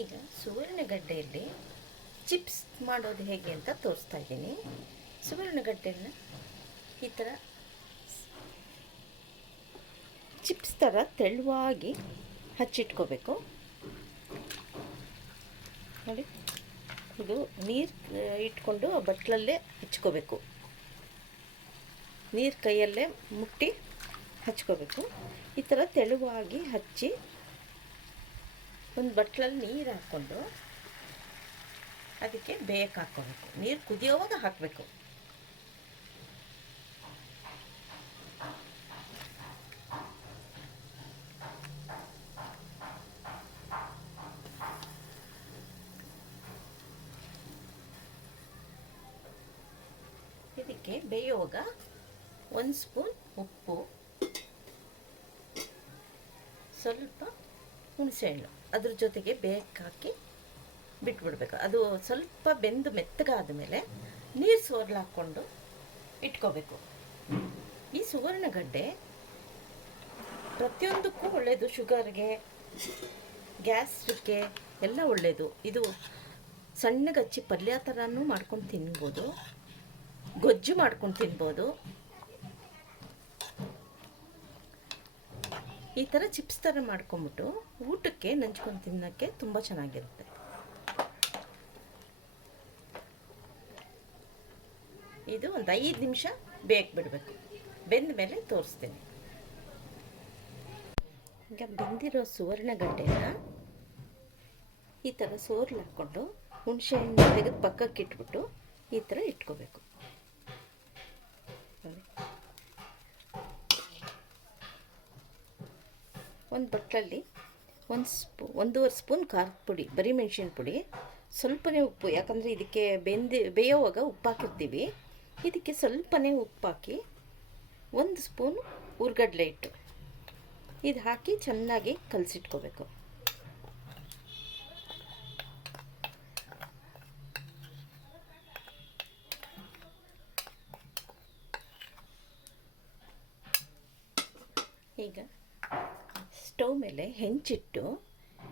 ಈಗ ಸುವರ್ಣಗಡ್ಡೆಯಲ್ಲಿ ಚಿಪ್ಸ್ ಮಾಡೋದು ಹೇಗೆ ಅಂತ ತೋರಿಸ್ತಾ ಇದ್ದೀನಿ. ಸುವರ್ಣಗಡ್ಡೆನ ಈ ಥರ ಚಿಪ್ಸ್ ಥರ ತೆಳುವಾಗಿ ಹಚ್ಚಿಟ್ಕೋಬೇಕು. ನೋಡಿ, ಇದು ನೀರು ಇಟ್ಕೊಂಡು ಆ ಬಟ್ಲಲ್ಲೇ ಹಚ್ಕೋಬೇಕು. ನೀರು ಕೈಯಲ್ಲೇ ಮುಟ್ಟಿ ಹಚ್ಕೋಬೇಕು. ಈ ಥರ ತೆಳುವಾಗಿ ಹಚ್ಚಿ ಒಂದು ಬಟ್ಲಲ್ಲಿ ನೀರು ಹಾಕ್ಕೊಂಡು ಅದಕ್ಕೆ ಬೇಯಕ್ಕೆ ಹಾಕ್ಕೋಬೇಕು. ನೀರು ಕುದಿಯೋವಾಗ ಹಾಕಬೇಕು. ಇದಕ್ಕೆ ಬೇಯುವಾಗ 1 ಸ್ಪೂನ್ ಉಪ್ಪು, ಸ್ವಲ್ಪ ಹುಣಸೆಹಣ್ಣು ಅದ್ರ ಜೊತೆಗೆ ಬೇಯಕ್ಕೆ ಹಾಕಿ ಬಿಟ್ಬಿಡ್ಬೇಕು. ಅದು ಸ್ವಲ್ಪ ಬೆಂದು ಮೆತ್ತಗಾದ ಮೇಲೆ ನೀರು ಸೋರ್ಲು ಹಾಕ್ಕೊಂಡು ಇಟ್ಕೋಬೇಕು. ಈ ಸುವರ್ಣಗಡ್ಡೆ ಪ್ರತಿಯೊಂದಕ್ಕೂ ಒಳ್ಳೆಯದು. ಶುಗರ್ಗೆ, ಗ್ಯಾಸ್ಟ್ರಿಕ್ಗೆ ಎಲ್ಲ ಒಳ್ಳೆಯದು. ಇದು ಸಣ್ಣಗೆ ಹಚ್ಚಿ ಪಲ್ಯ ಥರನೂ ಮಾಡ್ಕೊಂಡು ತಿನ್ಬೋದು, ಗೊಜ್ಜು ಮಾಡ್ಕೊಂಡು ತಿನ್ಬೋದು. ಈ ಥರ ಚಿಪ್ಸ್ ಥರ ಮಾಡ್ಕೊಂಬಿಟ್ಟು ಊಟಕ್ಕೆ ನಂಚ್ಕೊಂಡು ತಿನ್ನೋಕ್ಕೆ ತುಂಬ ಚೆನ್ನಾಗಿರುತ್ತೆ. ಇದು ಒಂದು 5 ನಿಮಿಷ ಬೇಯಕ್ಕೆ ಬಿಡಬೇಕು. ಬೆಂದ ಮೇಲೆ ತೋರಿಸ್ತೀನಿ. ಈಗ ಬೆಂದಿರೋ ಸುವರ್ಣಗಡ್ಡೆನ ಈ ಥರ ಸೋರ್ಲು ಹಾಕ್ಕೊಂಡು ಹುಣಸೆ ಹಣ್ಣು ತೆಗೆದು ಪಕ್ಕಕ್ಕೆ ಇಟ್ಬಿಟ್ಟು ಈ ಥರ ಇಟ್ಕೋಬೇಕು. ಒಂದು ಬಟ್ಲಲ್ಲಿ 1.5 ಸ್ಪೂನ್ ಖಾರದ ಪುಡಿ, ಬರೀ ಮೆಣಸಿನ ಪುಡಿ, ಸ್ವಲ್ಪನೇ ಉಪ್ಪು, ಯಾಕಂದರೆ ಇದಕ್ಕೆ ಬೇಯೋವಾಗ ಉಪ್ಪು ಹಾಕಿರ್ತೀವಿ. ಇದಕ್ಕೆ ಸ್ವಲ್ಪನೇ ಉಪ್ಪು ಹಾಕಿ 1 ಸ್ಪೂನ್ ಹುರ್ಗಡ್ಲೆ ಹಿಟ್ಟು ಇದು ಹಾಕಿ ಚೆನ್ನಾಗಿ ಕಲಸಿಟ್ಕೋಬೇಕು. ಈಗ ಸ್ಟವ್ ಮೇಲೆ ಹೆಂಚಿಟ್ಟು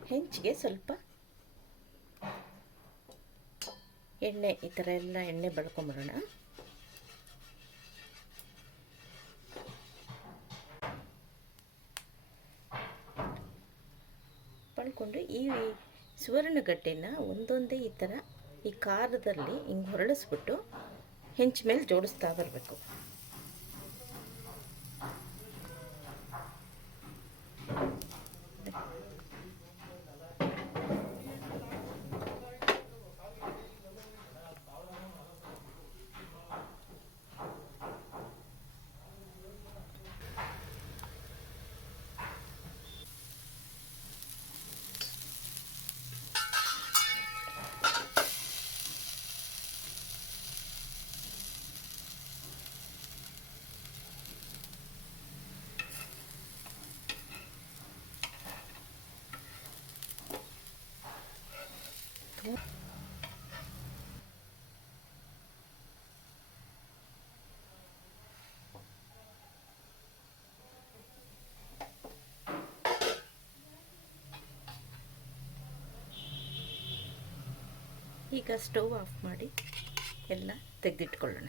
ಹೆಂಚಿಗೆ ಸ್ವಲ್ಪ ಎಣ್ಣೆ, ಈ ಥರ ಎಲ್ಲ ಎಣ್ಣೆ ಬಳ್ಕೊಂಬಿಡೋಣ. ಬಳ್ಕೊಂಡು ಈ ಸುವರ್ಣಗಡ್ಡೆನ ಒಂದೊಂದೇ ಈ ಥರ ಈ ಖಾರದಲ್ಲಿ ಹಿಂಗೆ ಹೊರಳಿಸ್ಬಿಟ್ಟು ಹೆಂಚು ಮೇಲೆ ಜೋಡಿಸ್ತಾ ಬರಬೇಕು. ಈಗ ಸ್ಟವ್ ಆಫ್ ಮಾಡಿ ಎಲ್ಲ ತೆಗೆದಿಟ್ಕೊಳ್ಳೋಣ.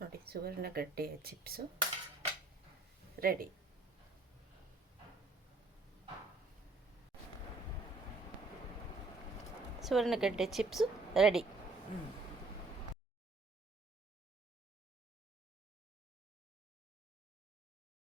ನೋಡಿ, ಸುವರ್ಣಗಡ್ಡೆಯ ಚಿಪ್ಸು ರೆಡಿ. ಸುವರ್ಣಗಡ್ಡೆ ಚಿಪ್ಸು ರೆಡಿ.